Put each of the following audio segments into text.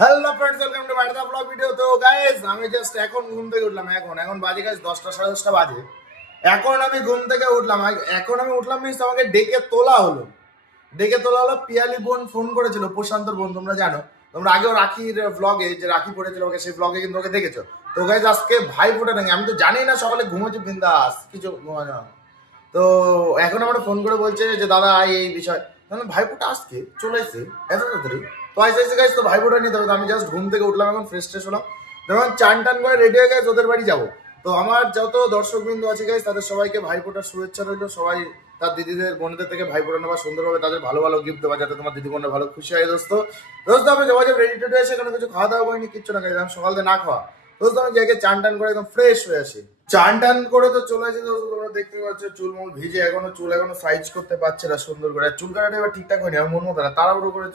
Hello friends, welcome to my blog video. তো guys, আমি just এখন ঘুম থেকে উঠলাম। এখন বাজে গাইস 10টা 10:30 বাজে। এখন আমি ঘুম থেকে উঠলাম। এখন আমি উঠলাম মিন্স আমাকে ডেকে তোলা হলো। পিয়ালি বোন ফোন করেছিল, প্রশান্তর বোন, তোমরা জানো। তোমরা আগেও রাখির ব্লগে যে রাখি পড়েছিল ওকে, সেই ব্লগে কিন্তু ওকে দেখেছো। তো গাইস আজকে ভাই ফোটা নাকি, আমি তো জানি না, সকালে ঘুমোচ্ছে বিন্দাস, কিছু ঘুমানো। তো এখন আমরা ফোন করে বলছে যে দাদা এই বিষয়, ভাইফোঁটা আজকে চলে এসেছে এত তাড়াতাড়ি। তো আইসে গাইস, তো ভাইফোঁটা নিতে হবে। তো আমি জাস্ট ঘুম থেকে উঠলাম, এখন ফ্রেশ ট্রেশ হলাম, যখন চান টান করে রেডি হয়ে গেছে ওদের বাড়ি যাবো। তো আমার যত দর্শক বিন্দু আছে গাইস, তাদের সবাইকে ভাইফোঁটার শুভেচ্ছা রইলো। সবাই তার দিদিদের বোনদের থেকে ভাইফোঁটা নেওয়া, সুন্দরভাবে তাদের ভালো ভালো গিফট দেওয়া, যাতে তোমার দিদি বোনরা ভালো খুশি হয়। দোস্ত আমি যোগাযোগ রেডি টেডি আছে, এখানে কিছু খাওয়া দাওয়া করিনি, কিচ্ছু না গাইস, আমি সকাল থেকে না খাওয়া। দোস্ত আমি জায়গায় চান টান করে একদম ফ্রেশ হয়ে আসি। চান টান করে তো চলে আসি। তোমরা দেখতে পাচ্ছ চুলমুল ভিজে, চুল এখনো সাইজ করতে পারছে না সুন্দর করে। চুল কাটাটা এবার ঠিকঠাক হয়নি, আমার মন মতো না, তাড়াহুড়ো করে।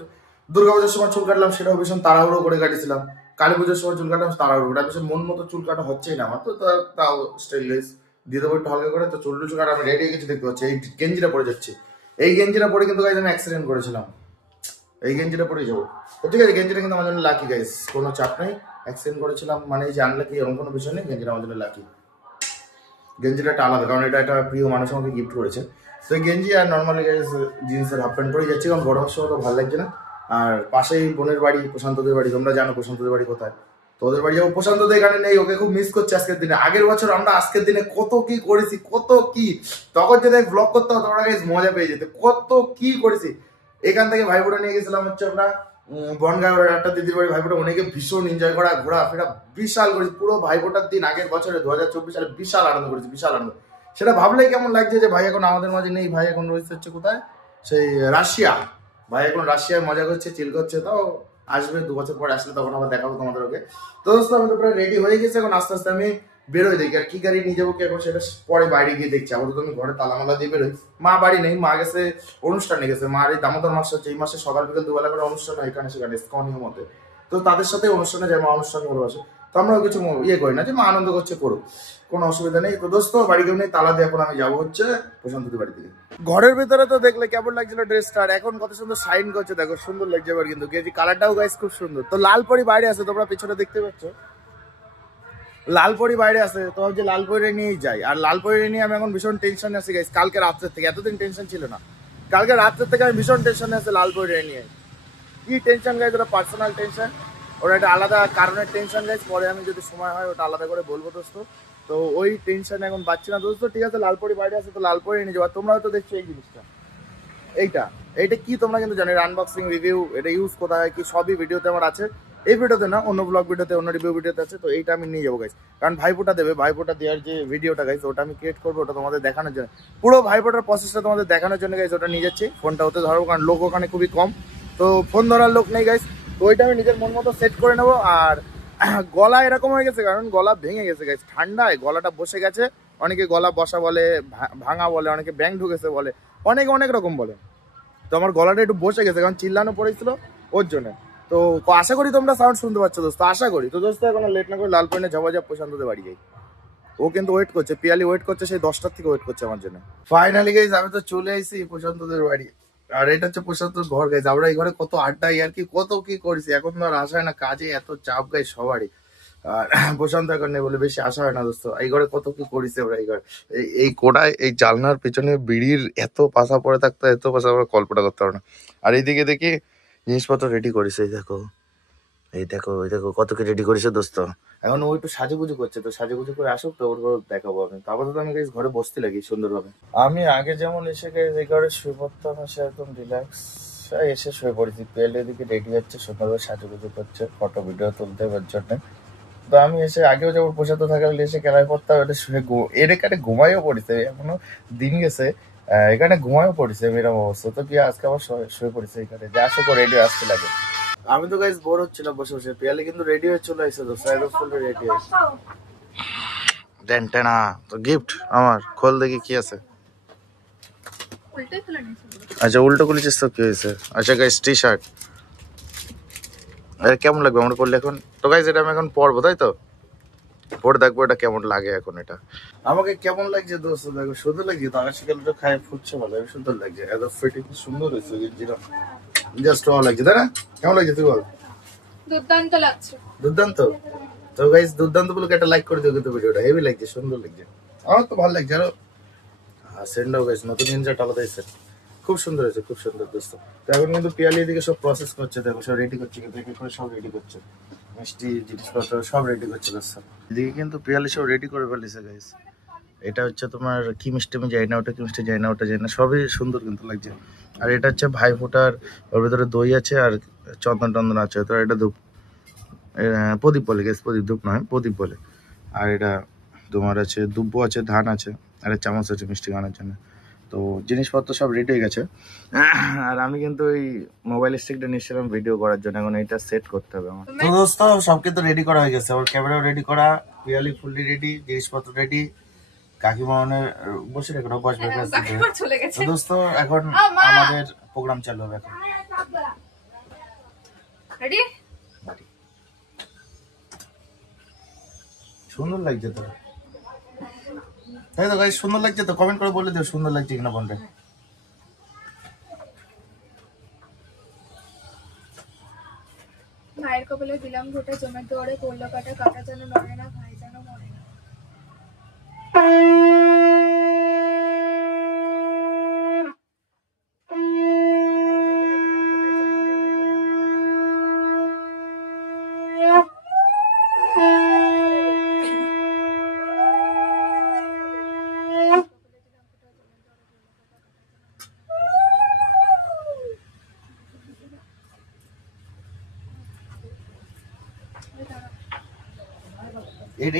দুর্গাপুজোর সময় চুল কাটলাম, সেটাও ভীষণ তাড়াহুড়ো করে কাটিয়েছিলাম। কালী পুজোর সময় চুল কাটলাম তাড়াহুড়ো করে, ভীষণ মন মতো চুল কাটা হচ্ছেই না আমার। তো তাও স্টাইলিশ দিয়ে দেবো একটু হালকা করে। তো চুল টুল কাটা আমি রেডি হয়ে গেছি, দেখতে পাচ্ছি। এই গেঞ্জিটা পরে যাচ্ছি। এই গেঞ্জিটা পরে কিন্তু গাইজ আমি অ্যাক্সিডেন্ট করেছিলাম। এই গেঞ্জিটা পরেই যাবো। তো ঠিক আছে, গেঞ্জিটা কিন্তু আমার জন্য লাকি গাইজ, কোনো চাপ নেই। অ্যাক্সিডেন্ট করেছিলাম মানে যে আনলাকি এরকম কোনো বিষয় নেই, গেঞ্জিটা আমার জন্য লাকি। গেঞ্জিটা একটা আলাদা, কারণ এটা একটা প্রিয় মানুষ আমাকে গিফট করেছে। তো গেঞ্জি আর নর্মালি জিন্সের হাফ প্যান্ট পরেই যাচ্ছি, কারণ গরমের সময় তো ভালো লাগছে না। আর পাশেই বোনের বাড়ি, প্রশান্তদের বাড়ি, তোমরা জানো প্রশান্তদের বাড়ি কোথায়। তো ওদের বাড়ি যাবো। প্রশান্তদের এখানে নেই, ওকে খুব মিস করছে আজকের দিনে। আগের বছর আমরা আজকের দিনে কত কি করেছি, কত কি। তখন যদি ব্লগ করতে হতো তোমরা মজা পেয়ে যেতে, কত কি করেছি। এখান থেকে ভাই বোটা নিয়ে গেছিলাম হচ্ছে আমরা বনগাঁওয়ের একটা দিদির বাড়ি। ভাইফোঁটা অনেকে ভীষণ এনজয় করা, ঘোরাফেরা বিশাল করেছি। পুরো ভাইফোঁটার দিন আগের বছরে 2024 সালে বিশাল আনন্দ করেছি, বিশাল আনন্দ। সেটা ভাবলেই কেমন লাগছে যে ভাই এখন আমাদের মাঝে নেই। ভাই এখন রয়েছে হচ্ছে কোথায়, সেই রাশিয়া। ভাই এখন রাশিয়ায় মজা করছে, চিল করছে। তাও আসবে 2 বছর পরে, আসলে তখন আবার দেখাবো তোমাদের ওকে। তো দোস্ত আমি তো প্রায় রেডি হয়ে গেছি, এখন আস্তে আস্তে আমি বেরোই। দেখি আর কি গাড়ি নিয়ে যাবো কি, এখন সেটা পরে বাইরে গিয়ে দেখছি। আপাতত আমি ঘরে তালামালা দিয়ে বেরোই। মা বাড়ি নেই, মা গেছে অনুষ্ঠানে গেছে। মার এই দামোদর মাস হচ্ছে, এই মাসে সকাল বিকেল দুবেলা করে অনুষ্ঠান হয় এখানে সেখানে স্কনের মধ্যে। তো তাদের সাথে অনুষ্ঠানে যায়, মা অনুষ্ঠানে ভালোবাসে। তো আমরা কিছু ইয়ে করি না, যে মা আনন্দ করছে করুক, কোনো অসুবিধা নেই। তো দোস্ত বাড়ি কেউ নেই, তালা দিয়ে এখন আমি যাবো হচ্ছে প্রশান্তদের বাড়ি থেকে। ঘরের ভিতরে তো দেখলে কেমন লাগছিল ড্রেসটা, আর এখন কত সুন্দর শাইন করছে, দেখো সুন্দর লাগছে এবার কিন্তু। কালারটাও গাইস খুব সুন্দর। তো লালপরি বাইরে আছে, তোমরা পিছনে দেখতে পাচ্ছ লালপরি বাইরে আছে। তো ভাবছি লালপরি নিয়েই যাই। আর লালপরি নিয়ে আমি এখন ভীষণ টেনশনে আছি গাইস, কালকে রাত্রের থেকে। এতদিন টেনশন ছিল না, কালকে রাত্রের থেকে আমি ভীষণ টেনশনে আছি লালপরি নিয়ে। কি টেনশন গাইস, ওটা পার্সোনাল টেনশন, ওটা একটা আলাদা কারণের টেনশন গাইস। পরে আমি যদি সময় হয় ওটা আলাদা করে বলবো দোস্ত। তো ওই টেনশন এখন পাচ্ছি না দোস্ত। ঠিক আছে, লালপরি বাইরে আছে, তো লালপরি নিয়ে যাবো। তোমরা হয়তো দেখছো এই জিনিসটা, এইটা এইটা কি তোমরা কিন্তু জানো, আনবক্সিং রিভিউ, এটা ইউজ কোথায় কি সবই ভিডিওতে আমার আছে। এই ভিডিওতে না, অন্য ব্লগ ভিডিওতে, অন্য রিভিউ ভিডিওতে আছে। তো এইটা আমি নিয়ে যাবো গাইস, কারণ ভাইফোঁটা দেবে। ভাইফোঁটা দেওয়ার যে ভিডিওটা গাইস, ওটা আমি ক্রিয়েট করবো, ওটা তোমাদের দেখানোর জন্য। পুরো ভাইফোঁটার প্রসেসটা তোমাদের দেখানোর জন্য গাইস ওটা নিয়ে যাচ্ছি। ফোনটা ওতে ধরবো, কারণ লোক ওখানে খুবই কম, তো ফোন ধরার লোক নেই গাইস। তো ওইটা আমি নিজের মন মতো সেট করে নেবো। আর গলা এরকম হয়ে গেছে, কারণ গলা ভেঙে গেছে গাইস, ঠান্ডায় গলাটা বসে গেছে। অনেকে গলা বসা বলে, ভাঙা বলে, অনেকে ব্যাং ঢুকেছে বলে, অনেকে অনেক রকম বলে। তো আমার গলাটা একটু বসে গেছে, কারণ চিল্লানো পড়েছিল ওর জন্য। তো আশা করি তোমরা সাউন্ড শুনতে পাচ্ছ দোস্ত, আশা করি। তো দোস্ত এখন লেট না করে লালপয়েন্টে ঝাপাঝাপ প্রশান্তদের বাড়ি যাই। ও কিন্তু ওয়েট করছে, পিয়ালি ওয়েট করছে, সেই 10টার থেকে ওয়েট করছে আমার জন্য। ফাইনালি গাইজ আমি তো চলে আসি প্রশান্তদের বাড়ি। আর এটা হচ্ছে প্রশান্তর ঘর গাইজ। আমরা এই ঘরে কত আড্ডা আর কি, কত কি করেছি। এখন তো আর আসা হয় না, কাজে এত চাপ গাই সবারই। আর প্রশান্ত এখন নেই বলে বেশি আসা হয় না দোস্ত। এই ঘরে কত কি করেছি আমরা এই ঘরে। এই কোড়ায়, এই জালনার পেছনে বিড়ির এত পাশা পড়ে থাকতো, এত পাশা, আমরা কল্পনা করতে পারবো না। আর এইদিকে দেখি জিনিসপত্র রেডি করেছে, এই দেখো, এই দেখো, এই দেখো কত কি রেডি করেছে দোস্ত। এখন ও একটু সাজুগুজু করছে, তো সাজুগুজু করে আসুক, তো ওর দেখাবো আমি। তো আপাতত আমি গাইস ঘরে বসতে লাগি সুন্দরভাবে। আমি আগে যেমন এসে গাইস এই ঘরে শুয়ে পড়তাম, এসে একদম রিল্যাক্স এসে শুয়ে পড়েছি। পেলে এদিকে রেডি হচ্ছে, সুন্দরভাবে সাজুগুজু করছে ফটো ভিডিও তুলতে জন্য। তো আমি এসে আগেও যেমন পোষাতে থাকলে এসে খেলায় পড়তাম, এটা শুয়ে এর এখানে ঘুমাইও পড়েছে, এখনো দিন গেছে এখানে ঘুমাইও পড়েছে এরকম অবস্থা। তো কি আজকে আবার শুয়ে পড়েছে এখানে, যে আসো রেডি আসতে লাগে। আমি তো গাইস বোর হচ্ছিলাম বসে বসে। পিয়ালি কিন্তু রেডি হয়ে চলে আসছে, তো সাইড ফুল রেডি আছে। টেনটেনা তো গিফট আমার, খোল দেখি কি আছে। আচ্ছা উল্টো খুলেছিস তো কি হয়েছে। আচ্ছা গাইস টি শার্ট, কেমন লাগবে আমরা পড়লে এখন। তো গাইস এটা আমি এখন পরবো, তাই তো পরে দেখবো এটা কেমন লাগে। এখন এটা আমাকে কেমন লাগছে দোস্ত, দেখো সুন্দর লাগছে তো। আগামীকালটা খায় ফুটছে ভালো, সুন্দর লাগছে, এত ফিটিং সুন্দর হয়েছে গেঞ্জিটা, জাস্ট ভালো লাগছে, তাই না? কেমন লাগছে তুই বল। দুর্দান্ত লাগছে। দুর্দান্ত। তো গাইস দুর্দান্ত বলে একটা লাইক করে দিও কিন্তু ভিডিওটা হেভি লাগছে, সুন্দর লাগছে, আমার তো ভালো লাগছে। আরো সেন্ডও গাইস নতুন ইনজার্ট আলাদা এসে খুব সুন্দর হয়েছে, খুব সুন্দর দোস্ত। তো এখন কিন্তু পিয়ালি এদিকে সব প্রসেস করছে, দেখো সব রেডি করছে, কিন্তু এক এক করে সব রেডি করছে, মিষ্টি জিনিসপত্র সব রেডি করছে দোস্ত। এদিকে কিন্তু পিয়ালি সব রেডি করে ফেলেছে গাইস। এটা হচ্ছে তোমার কি মিষ্টি আমি যাই না, ওটা কি মিষ্টি যাই না, ওটা যাই না, সবই সুন্দর কিন্তু লাগছে। আর এটা হচ্ছে ভাই ফোটার, ওর ভিতরে দই আছে আর চন্দন টন্দন আছে। তো এটা ধূপ, প্রদীপ বলে গেছে, প্রদীপ ধূপ নয় প্রদীপ বলে। আর এটা তোমার আছে দুব্ব আছে, ধান আছে, আর একটা চামচ আছে মিষ্টি খাওয়ানোর জন্য। তো জিনিসপত্র সব রেডি হয়ে গেছে। আর আমি কিন্তু ওই মোবাইল স্টিকটা নিচ্ছিলাম ভিডিও করার জন্য, এখন এটা সেট করতে হবে আমার। তো দোস্ত সব কিন্তু রেডি করা হয়ে গেছে, আমার ক্যামেরাও রেডি করা, পিয়ালি ফুললি রেডি, জিনিসপত্র রেডি, কাকিমা বসে রেখে বসবে। তো দোস্ত এখন আমাদের প্রোগ্রাম চালু হবে এখন। রেডি? সুন্দর লাগছে তো, তাই তো গাইস সুন্দর লাগছে তো, কমেন্ট করে বলে দিও সুন্দর লাগছে কিনা কোনটা। ভাইয়ের কপালে দিলাম ঘুটে, জমের দৌড়ে করলো কাটা, কাটা যেন নড়ে না, ভাই যেন মরে না।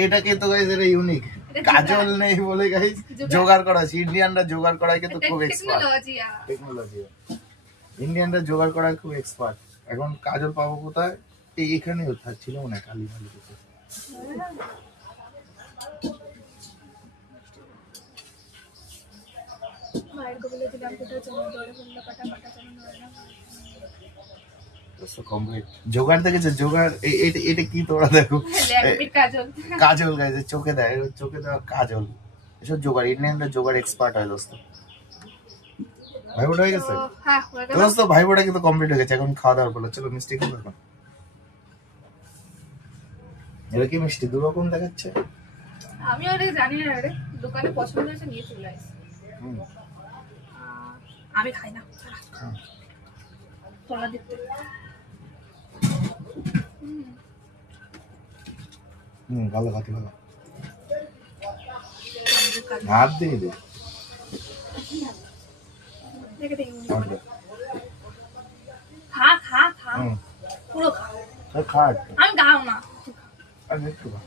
এটা কিন্তু গাইস এটা ইউনিক, কাজল নেই বলে গাইস জোগাড় করা আছে। ইন্ডিয়ানরা জোগাড় করায় কিন্তু খুব এক্সপার্ট, টেকনোলজি ইন্ডিয়ানরা জোগাড় করায় খুব এক্সপার্ট। এখন কাজল পাবো কোথায়? এইখানে ছিল না কালী ভালো কিছু। ভাইয়ের কপালে দিলাম ঘুটে, জমের দৌড়ে করলো কাটা, কাটা যেন নড়ে না। জোগাড় দেখেছে, জোগাড় এটা কি তোরা দেখো, কাজল, কাজল গাইছে চোখে দেয়, চোখে দেওয়া কাজল, এসব জোগাড় ইন্ডিয়ানরা জোগাড় এক্সপার্ট হয় দোস্ত। ভাই বোটা হয়ে গেছে দোস্ত, ভাই বোটা কিন্তু কমপ্লিট হয়ে গেছে, এখন খাওয়া দাওয়ার বলে চলো মিষ্টি খাবো এখন। এটা কি মিষ্টি দু রকম দেখাচ্ছে, আমি ওটা জানি না রে, দোকানে পছন্দ হয়েছে নিয়ে চলে আসি। আমি খাই না তোলা দিতে। ভালো খাতে ভালো, হাত দিয়ে দে খা খা খা পুরো খা, খা আমি খাও না। একটু খা।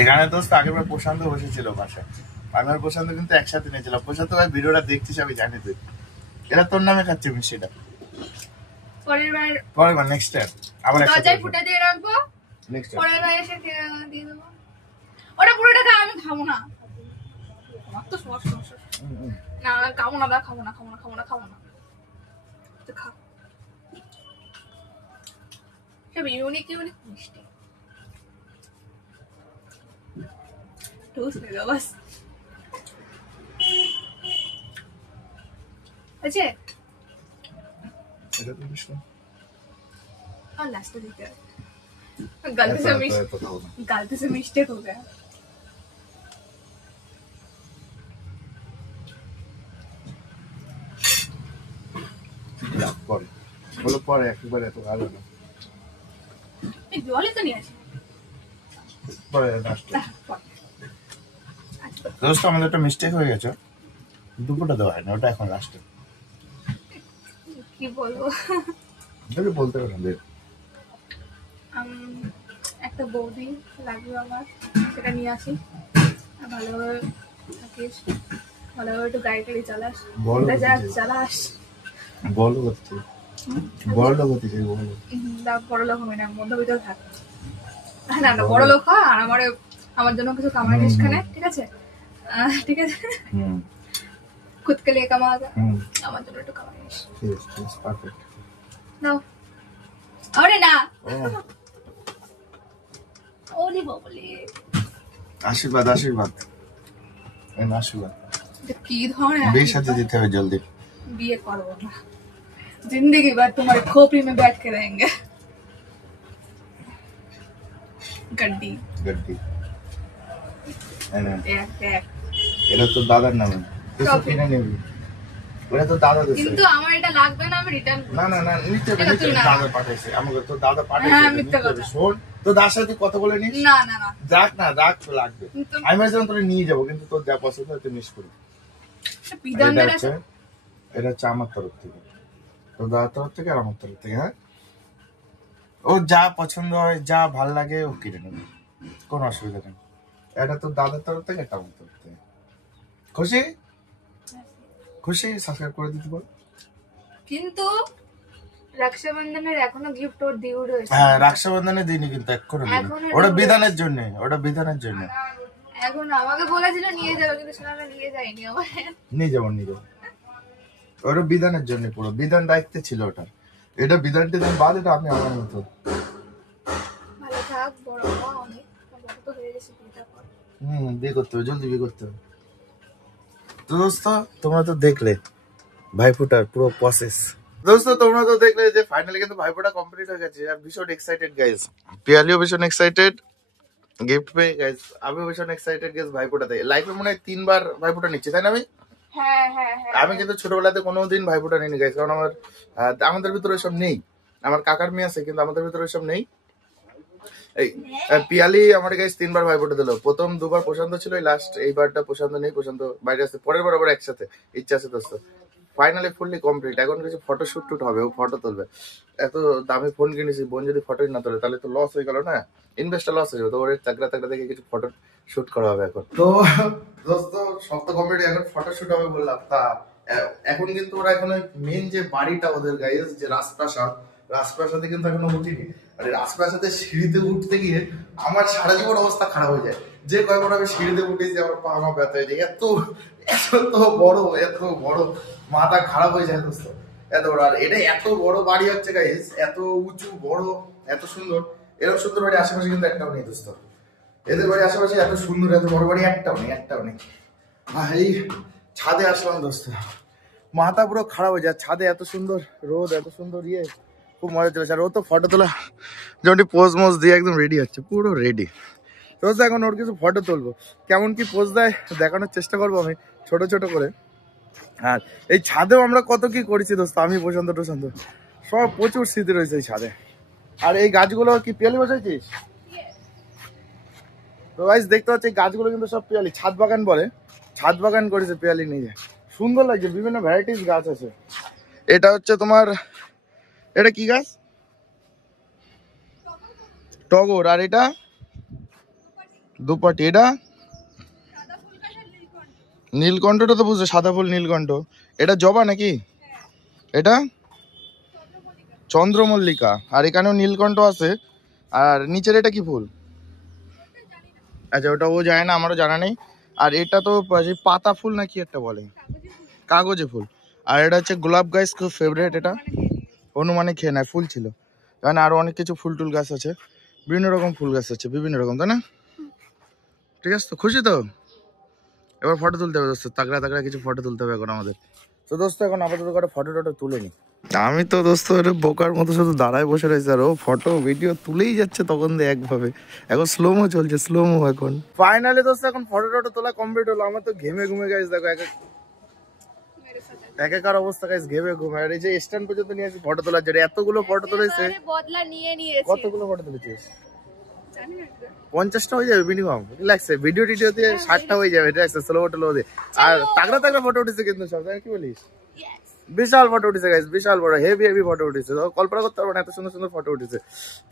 এখানে দোস্ত আগের বার প্রশান্ত বসেছিল বাসায়, আমি আর প্রশান্ত কিন্তু একসাথে নিয়েছিলাম। প্রশান্ত ভাই ভিডিওটা দেখছিস আমি জানি, তুই এরা তোর নামে খাচ্ছে মিষ্টিটা। পরের বার নেক্সট টাইম আবার দরজায় ফুটা দিয়ে রাখবো, নেক্সট টাইম পরের বার এসে দিয়ে দেবো। ওটা পুরোটা খা, আমি খাবো না, আমার তো সমস্যা না, খাবো না, খাবো না, খাবো না, খাবো না, খাবো না, খা। সব ইউনিক ইউনিক মিষ্টি টোস্ট নেবে বাস। আচ্ছা এটা তো মিষ্টি और लास्ट में क्या गलती से मिस्टेक हो गया। পরে বলো, পরে একবারে তো ভালো না, এই জলই তো নিয়ে আসি পরে লাস্ট। দোস্ত আমাদের একটা মিস্টেক হয়ে গেছে, দুপুরটা দেওয়া হয় না, ওটা এখন লাস্টে। কি বলবো, বলতে পারো না। একটা বৌদি লাগবে আমার, সেটা নিয়ে আসি, ভালোভাবে থাকিস, ভালোভাবে একটু গাড়ি টাড়ি চালাস, চালাস, বলো করতে বড় করতে চাই, বলো বড় লোক হবে না, মধ্যবিত্ত থাক না, না বড় লোক হয়, আর আমার জন্য কিছু কামাই নিস খানে, ঠিক আছে, ঠিক আছে, खुद के लिए कमा আমার জন্য একটু কামাই নিস, পারফেক্ট নাও। আরে না, ও আশীর্বাদ আশীর্বাদ আশীর্বাদ কি ধরনের বিয়ে সাথে দিতে হবে জলদি। বিয়ে করবো না, जिंदगी भर तुम्हारे खोपड़ी में बैठ के रहेंगे। गड्डी গড্ডি দেখ এটা তো দাদার নামে, কিছু কিনে নিবি, ওটা তো দাদা দিছে। কিন্তু আমার এটা লাগবে না, আমি রিটার্ন না না না নিতে হবে, নিতে হবে, দাদা পাঠাইছে আমাকে, তো দাদা হ্যাঁ, পাঠাইছে। মিথ্যা নিতে হবে। কথা। শোন তো দাদার সাথে কথা বলে নিস। না না না রাখ না, রাখ তো লাগবে। কিন্তু আমি ভাবছিলাম তোরে নিয়ে যাবো, কিন্তু তোর যা পছন্দ হয় তুই মিস করি। বিধানদের এটা হচ্ছে আমার তরফ থেকে, তোর দাদার তরফ থেকে আর আমার তরফ থেকে। হ্যাঁ, ও যা পছন্দ হয়, যা ভাল লাগে ও কিনে নেবে, কোনো অসুবিধা নেই। এটা তোর দাদার তরফ থেকে, এটা আমার তরফ থেকে। খুশি? খুশি? সাবস্ক্রাইব করে দিতে বল। কিন্তু রক্ষাবন্ধনের এখনো গিফট ওর দিউ রয়েছে। হ্যাঁ, রক্ষাবন্ধনে দিইনি কিন্তু, এক্ষুনি দিইনি। এখনো ওটা দিইনি। বিধানের জন্য, ওটা বিধানের জন্য। এখন আমাকে বলেছিল নিয়ে যাবে, কিন্তু সেটা নিয়ে যায়নি আমার। নিয়ে যাবো, নিয়ে যাবো। ওটা বিধানের জন্য, পুরো বিধান দায়িত্বে ছিল ওটা। এটা বিধান টিধান বাদ, এটা আমি আমার মতো। ভালো থাক, বড় হওয়া অনেক বড় তো হয়ে গেছে, বিয়েটা কর। বিয়ে করতে হবে, জলদি বিয়ে করতে হবে। তো দোস্ত তোমরা তো দেখলে ভাইফোঁটার পুরো প্রসেস। দোস্ত তোমরা তো দেখলে যে ফাইনালি কিন্তু ভাইফোঁটা কমপ্লিট হয়ে গেছে, আর ভীষণ এক্সাইটেড গাইস। পিয়ালিও ভীষণ এক্সাইটেড গিফট পেয়ে গাইস, আমিও ভীষণ এক্সাইটেড গাইস ভাইফোঁটাতে। লাইফে মনে হয় 3 বার ভাইফোঁটা নিচ্ছি, তাই না? হ্যাঁ হ্যাঁ হ্যাঁ, আমি কিন্তু ছোটবেলাতে কোনোদিন ভাইফোঁটা নিইনি গাইস, কারণ আমাদের ভিতরে এসব নেই। আমার কাকার মেয়ে আছে, কিন্তু আমাদের ভিতরে এসব নেই। এই পিয়ালি আমার গাইস 3 বার ভাইফোঁটা দিল। প্রথম 2 বার প্রশান্ত ছিল, লাস্ট এইবারটা প্রশান্ত নেই, প্রশান্ত বাইরে আছে। পরের বার আবার একসাথে ইচ্ছা আছে দোস্ত। Finally fully complete. এখন কিছু ফটো শুট টুট হবে, ও ফটো তুলবে। এত দামি ফোন কিনেছি, বোন যদি ফটোই না তোলে তাহলে তো লস হয়ে গেল না, ইনভেস্টটা লস হয়ে যাবে। তো ওর চাকরা চাকরা দেখে কিছু ফটো শুট করা হবে এখন। তো দোস্ত সব তো কমপ্লিট, এখন ফটো শুট হবে বললাম। তা এখন কিন্তু ওরা এখন মেন যে বাড়িটা ওদের গাইস, যে রাজপ্রাসাদে কিন্তু এখনো উঠিনি। আর রাজপ্রাসাদে সিঁড়িতে উঠতে গিয়ে আমার সারা জীবন অবস্থা খারাপ হয়ে যায়। যে কয়বার আমি সিঁড়িতে উঠেছি আমার পা আমার ব্যথা হয়ে যায়, এত বড় মাথা খারাপ হয়ে যায় দোস্ত, এত বড়। আর এটা এত বড় বাড়ি হচ্ছে গাইস, এত উঁচু বড়, এত সুন্দর। এরকম সুন্দর বাড়ি আশেপাশে কিন্তু একটাও নেই দোস্ত। এদের বাড়ি আশেপাশে এত সুন্দর, এত বড় বাড়ি একটাও নেই। এই ছাদে আসলাম দোস্ত, মাথা পুরো খারাপ হয়ে যায়। ছাদে এত সুন্দর রোদ, এত সুন্দর খুব মজা চলেছে। আর ও তো ফটো তোলা যেমন পোজ মোজ দিয়ে একদম রেডি হচ্ছে, পুরো রেডি। তো এখন ওর কিছু ফটো তুলবো, কেমন কি পোজ দেয় দেখানোর চেষ্টা করবো আমি ছোট ছোট করে। আর এই ছাদেও আমরা কত কি করেছি দোস্ত, আমি প্রশান্ত সব প্রচুর স্মৃতি রয়েছে এই ছাদে। আর এই গাছগুলো কি পিয়ালি বসাইছিস? তো গাইস দেখতে পাচ্ছি এই গাছগুলো কিন্তু সব পিয়ালি, ছাদ বাগান বলে, ছাদ বাগান করেছে পিয়ালি নিজে। সুন্দর লাগছে, বিভিন্ন ভ্যারাইটিস গাছ আছে। এটা হচ্ছে তোমার, এটা কি গাছ? টগর। আর এটা দুপাটি। এটা নীলকণ্ঠটা তো বুঝছো, সাদা ফুল নীলকণ্ঠ। এটা জবা নাকি? এটা চন্দ্রমল্লিকা। আর এখানেও নীলকণ্ঠ আছে। আর নিচের এটা কি ফুল? আচ্ছা ওটা ও যায় না, আমারও জানা নেই। আর এটা তো পাতা ফুল নাকি একটা বলে, কাগজে ফুল। আর এটা হচ্ছে গোলাপ গাছ, খুব ফেভারিট। এটা হনুমানে খেয়ে নেয়, ফুল ছিল। কারণ আরো অনেক কিছু ফুল টুল গাছ আছে, বিভিন্ন রকম ফুল গাছ আছে, বিভিন্ন রকম, তাই না? ঠিক আছে, তো খুশি তো? এবার ফটো তুলতে হবে দোস্ত, তাগড়া কিছু ফটো তুলতে হবে এখন আমাদের। তো দোস্ত এখন আপাতত করে ফটো টটো তুলে নি। আমি তো দোস্ত এটা বোকার মতো শুধু দাঁড়ায় বসে রয়েছে, আর ও ফটো ভিডিও তুলেই যাচ্ছে তখন দিয়ে একভাবে। এখন স্লোমো চলছে, স্লোমো এখন। ফাইনালি দোস্ত এখন ফটো টটো তোলা কমপ্লিট হলো। আমার তো ঘেমে ঘুমে গেছে, দেখো একাকার অবস্থা গাইস, ঘেমে ঘুমে। আর এই যে স্ট্যান্ড পর্যন্ত নিয়ে আসি ফটো তোলার জন্য, এতগুলো ফটো তুলেছে। বদলা নিয়ে নিয়েছে। কতগুলো ফটো তুলেছিস? 50টা হয়ে যাবে মিনিমাম, লাগছে। ভিডিও টিডিও দিয়ে 60টা হয়ে যাবে, ঠিক আছে, স্লো ফটো দিয়ে। আর তাগড়া ফটো উঠেছে কিন্তু সব, কি বলিস? বিশাল ফটো উঠেছে গাইস, বিশাল বড় হেভি ফটো উঠেছে। তো কল্পনা করতে পারবো না এত সুন্দর সুন্দর ফটো উঠেছে।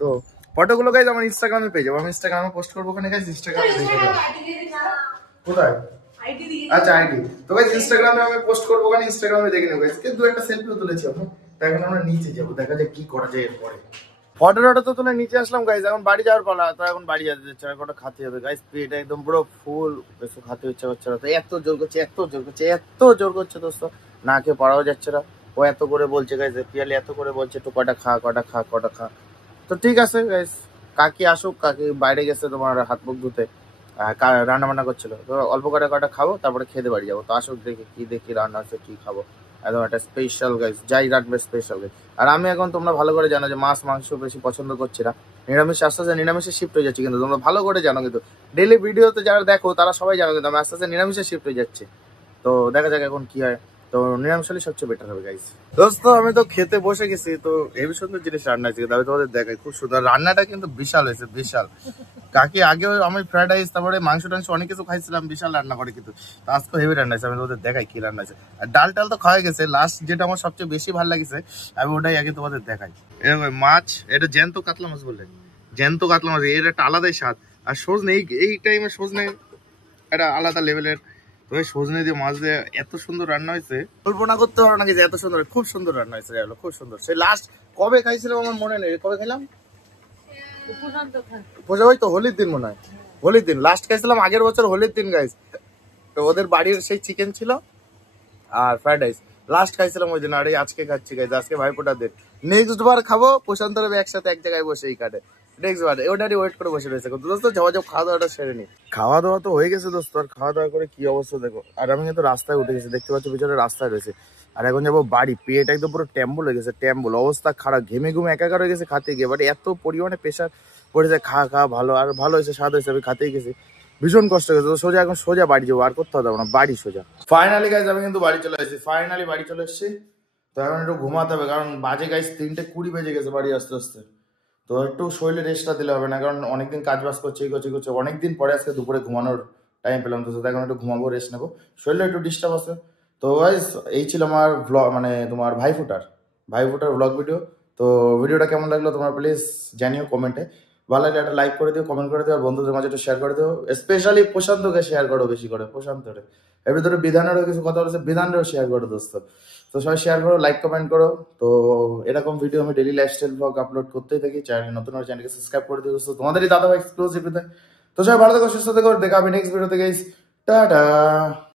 তো ফটোগুলো গাইস আমার ইনস্টাগ্রামে পেয়ে যাবো, আমি ইনস্টাগ্রামে পোস্ট করবো। ওখানে গাইস ইনস্টাগ্রামে দেখে যাবো। কোথায়? আচ্ছা আইডি। তো গাইস ইনস্টাগ্রামে আমি পোস্ট করবো, ওখানে ইনস্টাগ্রামে দেখে নেবো গাইস। কিন্তু একটা সেলফিও তুলেছি আমরা। তো এখন আমরা নিচে যাবো, দেখা যাক কি করা যায় এরপরে। ফটো টটো তো তুলে নিচে আসলাম গাইস, এখন বাড়ি যাওয়ার পালা। তো এখন বাড়ি যেতে যাচ্ছে, কটা খাতে হবে গাইস। পেট একদম পুরো ফুল, বেশ খাতে ইচ্ছা করছে না। তো এত জোর করছে দোস্ত, না খেয়ে পড়াও যাচ্ছে না। ও এত করে বলছে গাইস, পিয়ালি এত করে বলছে তো কটা খা। তো ঠিক আছে গাইস, কাকি আসুক, কাকি বাইরে গেছে তোমার হাত মুখ ধুতে, রান্না বান্না করছিল, তো অল্প কটা কটা খাবো, তারপরে খেতে বাড়ি যাবো। তো আসুক, দেখি রান্না হচ্ছে, কি খাবো। একদম একটা স্পেশাল গাইস, যাই রাখবে স্পেশাল গাইস। আর আমি এখন তোমরা ভালো করে জানো যে মাছ মাংস বেশি পছন্দ করছি না, নিরামিষ আস্তে আস্তে নিরামিষে শিফট হয়ে যাচ্ছে, কিন্তু তোমরা ভালো করে জানো, কিন্তু ডেলি ভিডিওতে যারা দেখো তারা সবাই জানো, কিন্তু আমি আস্তে আস্তে নিরামিষে শিফট হয়ে যাচ্ছে। তো দেখা যাক এখন কি হয়। তো নিরামিষ হলে সবচেয়ে বেটার হবে গাইস। দোস্ত আমি তো খেতে বসে গেছি, তো হেবি সুন্দর জিনিস রান্না হয়েছে, আমি তোমাদের দেখাই, খুব সুন্দর। রান্নাটা কিন্তু বিশাল হয়েছে, বিশাল। কাকি আগেও আমি ফ্রাইড রাইস তারপরে মাংস টাংস অনেক কিছু খাইছিলাম, বিশাল রান্না করে, কিন্তু আজকে হেভি রান্না হয়েছে। আমি তোমাদের দেখাই কি রান্না হয়েছে। আর ডাল টাল তো খাওয়া গেছে, লাস্ট যেটা আমার সবচেয়ে বেশি ভালো লাগিছে আমি ওটাই আগে তোমাদের দেখাই। এরকম মাছ, এটা জ্যান্ত কাতলা মাছ বললেন, জ্যান্ত কাতলা মাছ, এর একটা আলাদাই স্বাদ। আর সজনে, এই টাইমে সজনে একটা আলাদা লেভেলের। তো এই সজনে দিয়ে মাছ দিয়ে এত সুন্দর রান্না হয়েছে, কল্পনা করতে পারো নাকি যে এত সুন্দর, খুব সুন্দর রান্না হয়েছে, খুব সুন্দর। সেই লাস্ট কবে খাইছিলাম আমার মনে নেই, কবে খেলাম, ওই তো হোলির দিন মনে হয়, হোলির দিন লাস্ট খাইছিলাম, আগের বছর হোলির দিন গাইস। তো ওদের বাড়ির সেই চিকেন ছিল আর ফ্রাইড রাইস, লাস্ট খাইছিলাম ওই দিন। আর এই আজকে খাচ্ছি গাইস, আজকে ভাইফোঁটার দিন। নেক্সট বার খাবো প্রশান্ত রবি একসাথে এক জায়গায় বসে এই কাটে, নেক্সট বার ওটারই ওয়েট করে বসে রয়েছে। দোস্ত ঝাপাঝাপ খাওয়া দাওয়াটা সেরে নি, খাওয়া দাওয়া তো হয়ে গেছে দোস্ত। আর খাওয়া দাওয়া করে কি অবস্থা দেখো। আর আমি কিন্তু রাস্তায় উঠে গেছি, দেখতে পাচ্ছ পিছনে রাস্তায় রয়েছে। আর এখন যাবো বাড়ি, পেট একদম পুরো ট্যাম্বুল হয়ে গেছে, ট্যাম্বুল অবস্থা খারাপ, ঘেমে ঘুমে একাকার হয়ে গেছে খাতে গিয়ে। বাট এত পরিমাণে প্রেশার পড়েছে, খা ভালো, আর ভালো হয়েছে, স্বাদ হয়েছে, আমি খাতেই গেছি, ভীষণ কষ্ট হয়েছে। তো সোজা এখন সোজা বাড়ি যাবো, আর করতে হবে না, বাড়ি সোজা। ফাইনালি গাইজ আমি কিন্তু বাড়ি চলে এসেছি, ফাইনালি বাড়ি চলে এসেছি। তো এখন একটু ঘুমাতে হবে, কারণ বাজে গাইজ 3:20 বেজে গেছে বাড়ি আসতে আসতে। তো একটু শরীরে রেস্টটা দিলে হবে না, কারণ অনেকদিন কাজ বাজ করছে, এই করছে, অনেকদিন পরে আজকে দুপুরে ঘুমানোর টাইম পেলাম। তো এখন একটু ঘুমাবো, রেস্ট নেবো, শরীরে একটু ডিস্টার্ব আছে। তো গাইজ এই ছিল আমার ভ্লগ, মানে তোমার ভাইফোঁটার ভ্লগ ভিডিও। তো ভিডিওটা কেমন লাগলো তোমরা প্লিজ জানিও কমেন্টে। ভালো লাগলে একটা লাইক করে দিও, কমেন্ট করে দিও, আর বন্ধুদের মাঝে একটু শেয়ার করে দিও। স্পেশালি প্রশান্তকে শেয়ার করো বেশি করে, প্রশান্তরে। এর ভিতরে বিধানেরও কিছু কথা বলেছে, বিধানেরও শেয়ার করো দোস্ত। তো সবাই শেয়ার করো, লাইক কমেন্ট করো। তো এরকম ভিডিও আমি ডেলি লাইফস্টাইল ব্লগ আপলোড করতেই থাকি। চ্যানেল নতুন হলে চ্যানেলকে সাবস্ক্রাইব করে দিও দোস্ত, তোমাদেরই দাদা ভাই এক্সক্লুসিভ। তো সবাই ভালো থেকো, সুস্থ থেকো, দেখা হবে নেক্সট ভিডিওতে গাইস, টাটা।